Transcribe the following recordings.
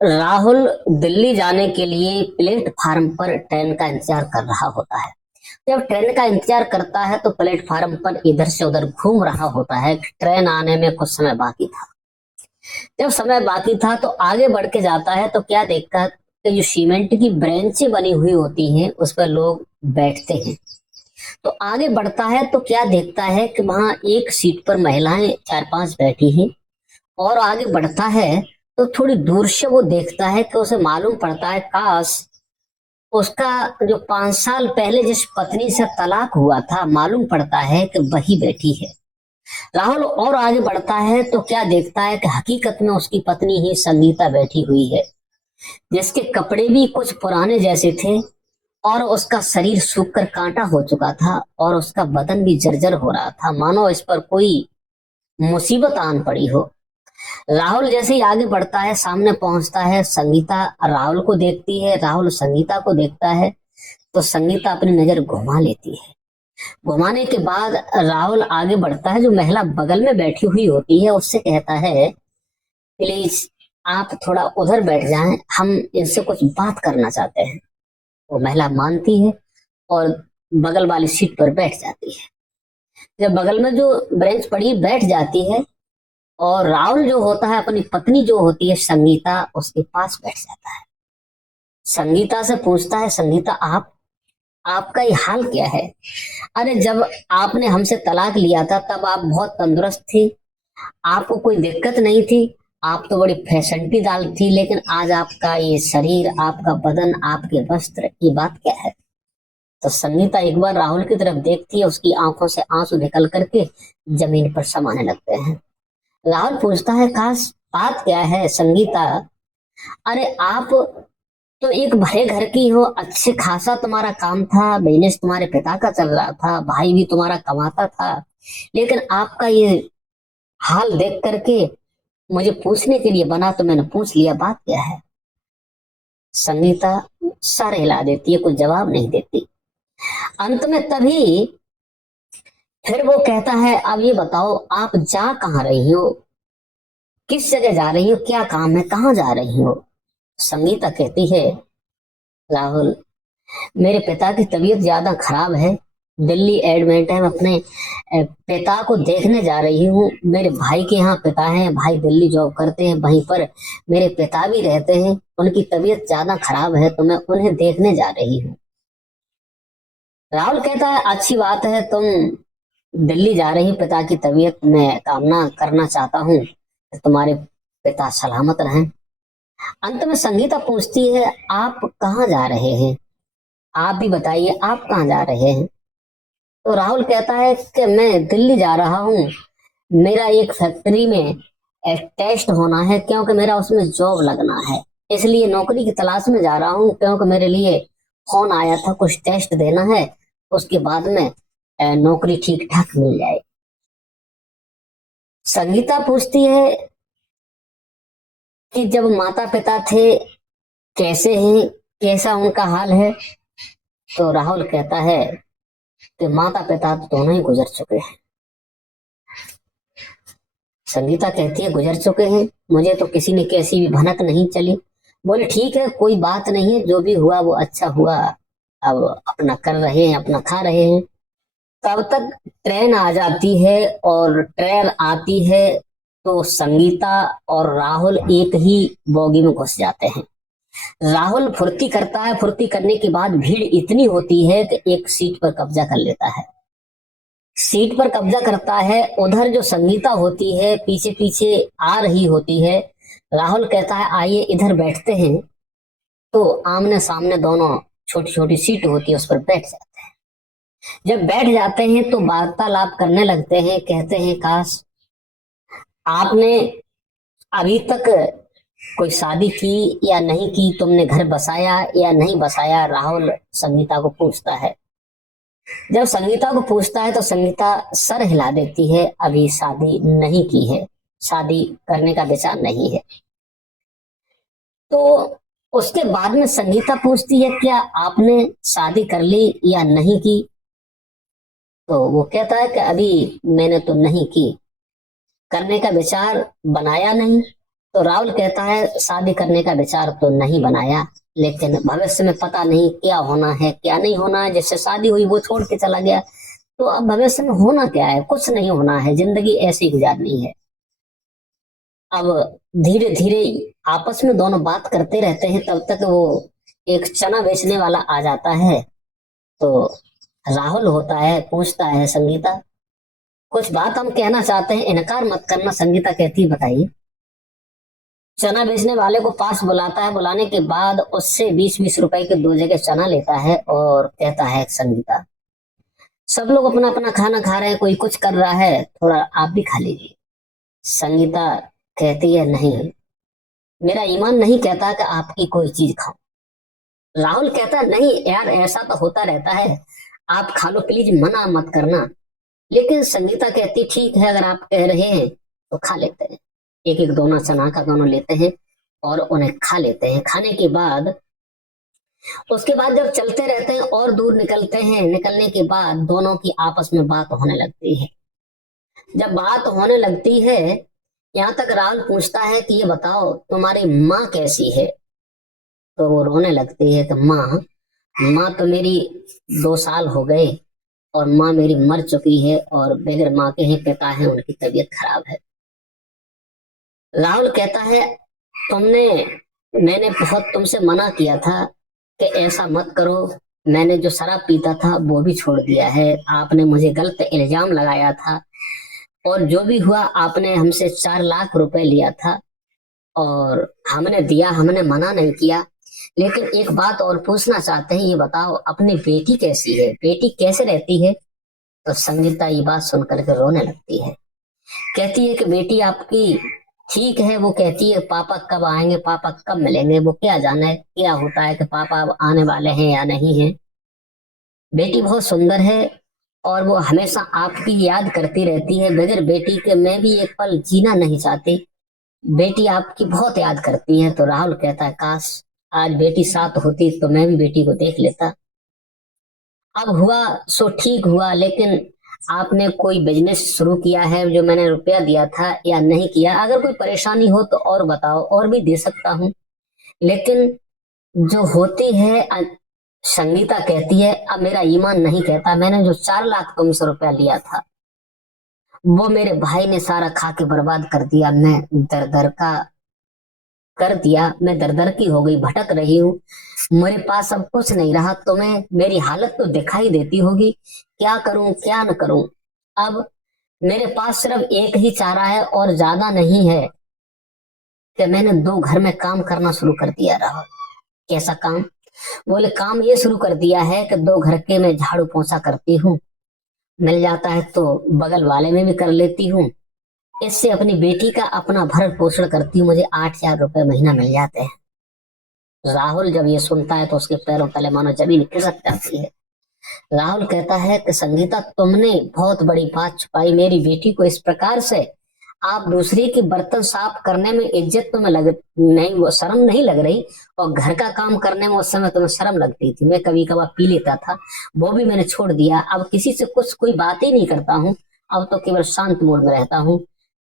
राहुल दिल्ली जाने के लिए प्लेटफार्म पर ट्रेन का इंतजार कर रहा होता है। जब ट्रेन का इंतजार करता है तो प्लेटफार्म पर इधर से उधर घूम रहा होता है कि ट्रेन आने में कुछ समय बाकी था। जब समय बाकी था तो आगे बढ़ के जाता है तो क्या देखता है कि जो सीमेंट की ब्रेंचें बनी हुई होती हैं उस पर लोग बैठते हैं। तो आगे बढ़ता है तो क्या देखता है कि वहां एक सीट पर महिलाएं चार पांच बैठी हैं। और आगे बढ़ता है तो थोड़ी दूर से वो देखता है कि उसे मालूम पड़ता है काश उसका जो 5 साल पहले जिस पत्नी से तलाक हुआ था मालूम पड़ता है कि वही बैठी है। राहुल और आगे बढ़ता है तो क्या देखता है कि हकीकत में उसकी पत्नी ही संगीता बैठी हुई है, जिसके कपड़े भी कुछ पुराने जैसे थे और उसका शरीर सूख कर कांटा हो चुका था और उसका बदन भी जर्जर हो रहा था, मानो इस पर कोई मुसीबत आन पड़ी हो। राहुल जैसे ही आगे बढ़ता है सामने पहुंचता है, संगीता राहुल को देखती है, राहुल संगीता को देखता है। तो संगीता अपनी नजर घुमा लेती है। घुमाने के बाद राहुल आगे बढ़ता है, जो महिला बगल में बैठी हुई होती है उससे कहता है प्लीज आप थोड़ा उधर बैठ जाएं, हम इनसे कुछ बात करना चाहते हैं। वो महिला मानती है और बगल वाली सीट पर बैठ जाती है। जब बगल में जो ब्रेंच पड़ी बैठ जाती है और राहुल जो होता है अपनी पत्नी जो होती है संगीता उसके पास बैठ जाता है। संगीता से पूछता है, संगीता आप आपका ये हाल क्या है? अरे जब आपने हमसे तलाक लिया था तब आप बहुत तंदुरुस्त थी, आपको कोई दिक्कत नहीं थी, आप तो बड़ी फैशनटी दाल थी, लेकिन आज आपका ये शरीर, आपका बदन, आपके वस्त्र, ये बात क्या है? तो संगीता एक बार राहुल की तरफ देखती है, उसकी आंखों से आंसू निकल करके जमीन पर समाने लगते हैं। राहुल पूछता है खास बात क्या है संगीता? अरे आप तो एक भले घर की हो, अच्छे खासा तुम्हारा काम था, बिजनेस तुम्हारे पिता का चल रहा था, भाई भी तुम्हारा कमाता था, लेकिन आपका ये हाल देख करके मुझे पूछने के लिए बना तो मैंने पूछ लिया, बात क्या है? संगीता सर हिला देती है, कुछ जवाब नहीं देती। अंत में तभी फिर वो कहता है अब ये बताओ आप जा कहाँ रही हो, किस जगह जा रही हो, क्या काम है, कहाँ जा रही हो? संगीता कहती है राहुल मेरे पिता की तबीयत ज्यादा खराब है, दिल्ली एडमिट है, मैं अपने पिता को देखने जा रही हूँ। मेरे भाई के यहाँ पिता है, भाई दिल्ली जॉब करते हैं, वहीं पर मेरे पिता भी रहते हैं, उनकी तबीयत ज्यादा खराब है तो मैं उन्हें देखने जा रही हूँ। राहुल कहता है अच्छी बात है, तुम दिल्ली जा रही हो, पिता की तबीयत मैं कामना करना चाहता हूँ कि तुम्हारे पिता सलामत रहें। अंत में संगीता पूछती है आप कहाँ जा रहे हैं, आप भी बताइए आप कहाँ जा रहे हैं? तो राहुल कहता है कि मैं दिल्ली जा रहा हूँ, मेरा एक फैक्ट्री में एक टेस्ट होना है, क्योंकि मेरा उसमें जॉब लगना है, इसलिए नौकरी की तलाश में जा रहा हूँ, क्योंकि मेरे लिए फोन आया था, कुछ टेस्ट देना है, उसके बाद में नौकरी ठीक ठाक मिल जाए। संगीता पूछती है कि जब माता पिता थे कैसे हैं, कैसा उनका हाल है? तो राहुल कहता है कि माता पिता तो दोनों ही गुजर चुके हैं। संगीता कहती है गुजर चुके हैं, मुझे तो किसी ने कैसी भी भनक नहीं चली। बोले ठीक है कोई बात नहीं है, जो भी हुआ वो अच्छा हुआ, अब अपना कर रहे हैं, अपना खा रहे हैं। तब तक ट्रेन आ जाती है और ट्रेन आती है तो संगीता और राहुल एक ही बोगी में घुस जाते हैं। राहुल फुर्ती करता है, फुर्ती करने के बाद भीड़ इतनी होती है कि एक सीट पर कब्जा कर लेता है। सीट पर कब्जा करता है, उधर जो संगीता होती है पीछे पीछे आ रही होती है। राहुल कहता है आइए इधर बैठते हैं। तो आमने सामने दोनों छोटी छोटी सीट होती है उस पर बैठ जाते हैं। जब बैठ जाते हैं तो वार्तालाप करने लगते हैं, कहते हैं काश आपने अभी तक कोई शादी की या नहीं की, तुमने घर बसाया या नहीं बसाया, राहुल संगीता को पूछता है। जब संगीता को पूछता है तो संगीता सर हिला देती है, अभी शादी नहीं की है, शादी करने का विचार नहीं है। तो उसके बाद में संगीता पूछती है क्या आपने शादी कर ली या नहीं की? तो वो कहता है कि अभी मैंने तो नहीं की, करने का विचार बनाया नहीं, तो राहुल कहता है शादी करने का विचार तो नहीं बनाया, लेकिन भविष्य में पता नहीं क्या होना है क्या नहीं होना है। जैसे शादी हुई वो छोड़ के चला गया, तो अब भविष्य में होना क्या है, कुछ नहीं होना है, जिंदगी ऐसी ही गुजारनी है। अब धीरे धीरे आपस में दोनों बात करते रहते हैं, तब तक वो एक चना बेचने वाला आ जाता है। तो राहुल होता है, पूछता है संगीता कुछ बात हम कहना चाहते हैं, इनकार मत करना। संगीता कहती है बताइए। चना बेचने वाले को पास बुलाता है, बुलाने के बाद उससे 20-20 रुपए के 2 जगह चना लेता है और कहता है संगीता सब लोग अपना अपना खाना खा रहे हैं, कोई कुछ कर रहा है, थोड़ा आप भी खा लीजिए। संगीता कहती है नहीं, मेरा ईमान नहीं कहता कि आपकी कोई चीज खाओ। राहुल कहता है नहीं यार, ऐसा तो होता रहता है, आप खा लो प्लीज, मना मत करना। लेकिन संगीता कहती ठीक है, अगर आप कह रहे हैं तो खा लेते हैं। एक एक दोना चना का दोनों लेते हैं और उन्हें खा लेते हैं। खाने के बाद उसके बाद जब चलते रहते हैं और दूर निकलते हैं, निकलने के बाद दोनों की आपस में बात होने लगती है। जब बात होने लगती है, यहाँ तक राहुल पूछता है कि ये बताओ तुम्हारी माँ कैसी है। तो वो रोने लगती है कि माँ, माँ तो मेरी 2 साल हो गए और माँ मेरी मर चुकी है और बगैर माँ के ही पिता है, उनकी तबीयत खराब है। राहुल कहता है तुमने मैंने बहुत तुमसे मना किया था कि ऐसा मत करो, मैंने जो शराब पीता था वो भी छोड़ दिया है, आपने मुझे गलत इल्जाम लगाया था और जो भी हुआ आपने हमसे 4 लाख रुपए लिया था और हमने दिया, हमने मना नहीं किया। लेकिन एक बात और पूछना चाहते हैं, ये बताओ अपनी बेटी कैसी है, बेटी कैसे रहती है। तो संगीता ये बात सुनकर के रोने लगती है, कहती है कि बेटी आपकी ठीक है। वो कहती है पापा कब आएंगे, पापा कब मिलेंगे, वो क्या जाने क्या होता है कि पापा अब आने वाले हैं या नहीं है। बेटी बहुत सुंदर है और वो हमेशा आपकी याद करती रहती है, बगैर बेटी के मैं भी एक पल जीना नहीं चाहती, बेटी आपकी बहुत याद करती है। तो राहुल कहता है काश आज बेटी साथ होती तो मैं भी बेटी को देख लेता। अब हुआ सो ठीक हुआ, लेकिन आपने कोई बिजनेस शुरू किया है जो मैंने रुपया दिया था या नहीं किया। अगर कोई परेशानी हो तो और बताओ, और भी दे सकता हूँ। लेकिन जो होती है संगीता कहती है अब मेरा ईमान नहीं कहता, मैंने जो 4 लाख तुमसे रुपया लिया था वो मेरे भाई ने सारा खा के बर्बाद कर दिया। मैं दर दर का कर दिया, मैं दर दर की हो गई, भटक रही हूँ, मेरे पास अब कुछ नहीं रहा। तुम्हें मेरी हालत तो दिखाई देती होगी, क्या करूं क्या न करूं। अब मेरे पास सिर्फ एक ही चारा है और ज्यादा नहीं है कि मैंने 2 घर में काम करना शुरू कर दिया। रहा कैसा काम? बोले काम ये शुरू कर दिया है कि 2 घर के मैं झाड़ू पोछा करती हूँ, मिल जाता है तो बगल वाले में भी कर लेती हूँ, इससे अपनी बेटी का अपना भरण पोषण करती हूँ, मुझे 8,000 रुपए महीना मिल जाते हैं। राहुल जब ये सुनता है तो उसके पैरों तले मानो जमीन खिसक जाती है। राहुल कहता है कि संगीता तुमने बहुत बड़ी बात छुपाई, मेरी बेटी को इस प्रकार से आप दूसरे के बर्तन साफ करने में इज्जत तुम्हें लग नहीं, वो शर्म नहीं लग रही, और घर का काम करने में उस समय तुम्हें शर्म लगती थी। मैं कभी कभार पी लेता था, वो भी मैंने छोड़ दिया, अब किसी से कुछ कोई बात ही नहीं करता हूँ, अब तो केवल शांत मूड में रहता हूँ।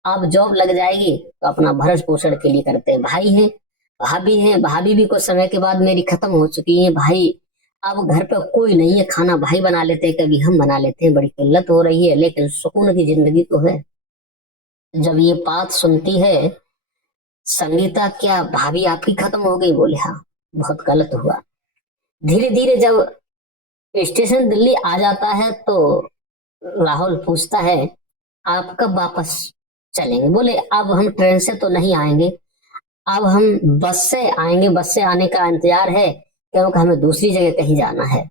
अब जॉब लग जाएगी तो अपना भरण पोषण के लिए करते हैं। भाई हैं, भाभी हैं, भाभी भी कुछ समय के बाद मेरी खत्म हो चुकी है। भाई अब घर पे कोई नहीं है, खाना भाई बना लेते हैं, कभी हम बना लेते हैं, बड़ी किल्लत हो रही है, लेकिन सुकून की जिंदगी तो है। जब ये बात सुनती है संगीता, क्या भाभी आपकी खत्म हो गई? बोले हाँ, बहुत गलत हुआ। धीरे धीरे जब स्टेशन दिल्ली आ जाता है तो राहुल पूछता है आप कब वापस चलेंगे? बोले अब हम ट्रेन से तो नहीं आएंगे, अब हम बस से आएंगे, बस से आने का इंतजार है क्योंकि हमें दूसरी जगह कहीं जाना है।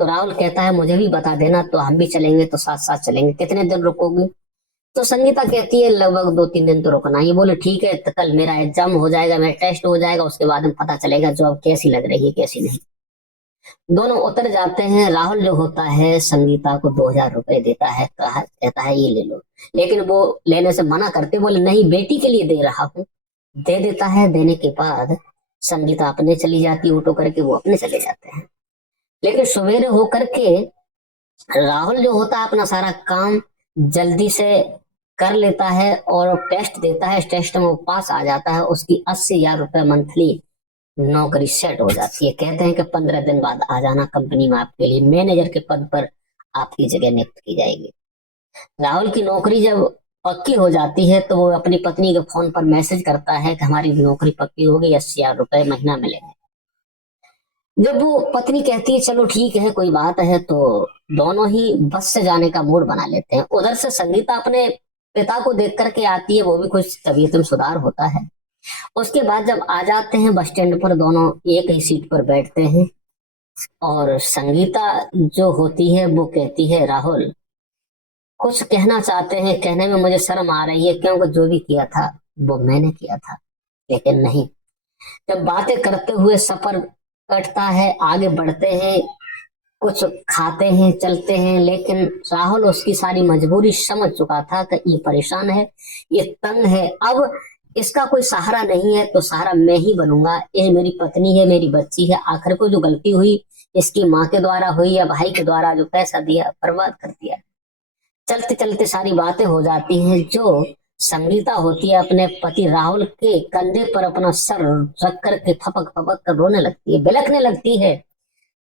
तो राहुल कहता है मुझे भी बता देना तो हम भी चलेंगे, तो साथ साथ चलेंगे। कितने दिन रुकोगे? तो संगीता कहती है लगभग 2-3 दिन तो रुकना। ये बोले ठीक है, तो कल मेरा एग्जाम हो जाएगा, मेरा टेस्ट हो जाएगा, उसके बाद में पता चलेगा जॉब कैसी लग रही है कैसी नहीं। दोनों उतर जाते हैं। राहुल जो होता है संगीता को 2,000 रुपए देता है, कहता है ये ले लो, लेकिन वो लेने से मना करते, बोले नहीं बेटी के लिए दे रहा हूँ। दे देता है। देने के बाद संगीता अपने चली जाती है, ऑटो करके वो अपने चले जाते हैं। लेकिन सवेरे होकर के राहुल जो होता है अपना सारा काम जल्दी से कर लेता है और टेस्ट देता है, टेस्ट में वो पास आ जाता है, उसकी 80,000 रुपये मंथली नौकरी सेट हो जाती है। कहते हैं कि 15 दिन बाद आ जाना कंपनी में, आपके लिए मैनेजर के पद पर आपकी जगह नियुक्त की जाएगी। राहुल की नौकरी जब पक्की हो जाती है तो वो अपनी पत्नी के फोन पर मैसेज करता है कि हमारी नौकरी पक्की हो गई, 80,000 रुपये महीना मिलेंगे। जब वो पत्नी कहती है चलो ठीक है कोई बात है, तो दोनों ही बस से जाने का मूड बना लेते हैं। उधर से संगीता अपने पिता को देख करके आती है, वो भी कुछ तबीयत में सुधार होता है। उसके बाद जब आ जाते हैं बस स्टैंड पर, दोनों एक ही सीट पर बैठते हैं और संगीता जो होती है वो कहती है राहुल कुछ कहना चाहते हैं, कहने में मुझे शर्म आ रही है क्योंकि जो भी किया था वो मैंने किया था, लेकिन नहीं। जब बातें करते हुए सफर कटता है, आगे बढ़ते हैं, कुछ खाते हैं, चलते हैं, लेकिन राहुल उसकी सारी मजबूरी समझ चुका था कि ये परेशान है, ये तंग है, अब इसका कोई सहारा नहीं है तो सहारा मैं ही बनूंगा। ये मेरी पत्नी है, मेरी बच्ची है, आखिर को जो गलती हुई इसकी माँ के द्वारा हुई या भाई के द्वारा, जो पैसा दिया बर्बाद कर दिया। चलते चलते सारी बातें हो जाती हैं। जो संगीता होती है अपने पति राहुल के कंधे पर अपना सर रख कर के फपक फपक कर रोने लगती है, बिलखने लगती है।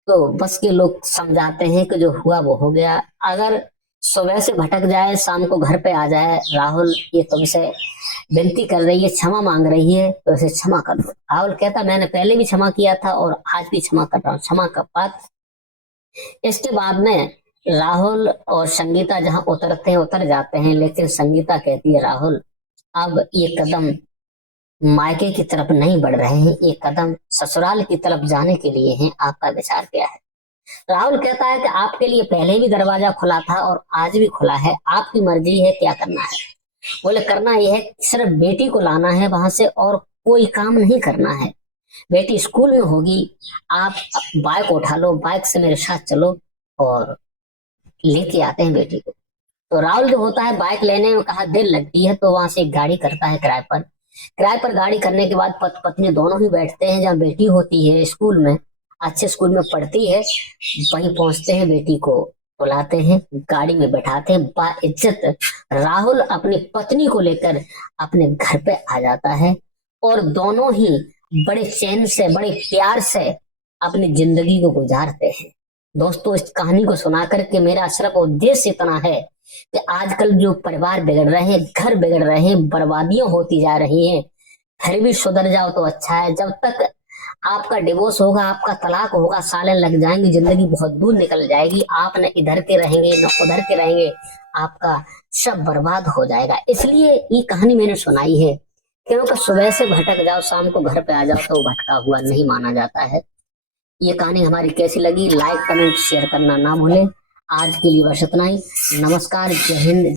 तो बस के लोग समझाते हैं कि जो हुआ वो हो गया, अगर सुबह से भटक जाए शाम को घर पे आ जाए, राहुल ये तुमसे विनती कर रही है, क्षमा मांग रही है, तो इसे क्षमा कर दो। राहुल कहता मैंने पहले भी क्षमा किया था और आज भी क्षमा कर रहा हूँ, क्षमा का पात्र। इसके बाद में राहुल और संगीता जहां उतरते हैं उतर जाते हैं, लेकिन संगीता कहती है राहुल अब ये कदम मायके की तरफ नहीं बढ़ रहे हैं, ये कदम ससुराल की तरफ जाने के लिए हैं, आपका विचार क्या है? राहुल कहता है कि आपके लिए पहले भी दरवाजा खुला था और आज भी खुला है, आपकी मर्जी है क्या करना है। बोले करना यह है सिर्फ बेटी को लाना है वहां से और कोई काम नहीं करना है। बेटी स्कूल में होगी, आप बाइक उठा लो, बाइक से मेरे साथ चलो और लेके आते हैं बेटी को। तो राहुल जो होता है बाइक लेने में कहा देर लगती है, तो वहां से एक गाड़ी करता है किराए पर। किराए पर गाड़ी करने के बाद पत्नी दोनों ही बैठते हैं जहाँ बेटी होती है स्कूल में, अच्छे स्कूल में पढ़ती है, वहीं पहुंचते हैं, बेटी को बुलाते हैं, गाड़ी में बैठाते हैं, बाइज्जत राहुल अपनी पत्नी को लेकर अपने घर पे आ जाता है और दोनों ही बड़े चैन से बड़े प्यार से अपनी जिंदगी को गुजारते हैं। दोस्तों इस कहानी को सुना करके मेरा सिर्फ उद्देश्य इतना है कि आजकल जो परिवार बिगड़ रहे हैं, घर बिगड़ रहे हैं, बर्बादियां होती जा रही हैं, फिर भी सुधर जाओ तो अच्छा है। जब तक आपका डिवोर्स होगा, आपका तलाक होगा, सालें लग जाएंगी, जिंदगी बहुत दूर निकल जाएगी, आप न इधर के रहेंगे न उधर के रहेंगे, आपका सब बर्बाद हो जाएगा। इसलिए ये कहानी मैंने सुनाई है क्योंकि सुबह से भटक जाओ शाम को घर पे आ जाओ तो भटका हुआ नहीं माना जाता है। ये कहानी हमारी कैसी लगी, लाइक कमेंट शेयर करना ना भूलें। आज के लिए बस इतना ही। नमस्कार, जय हिंद।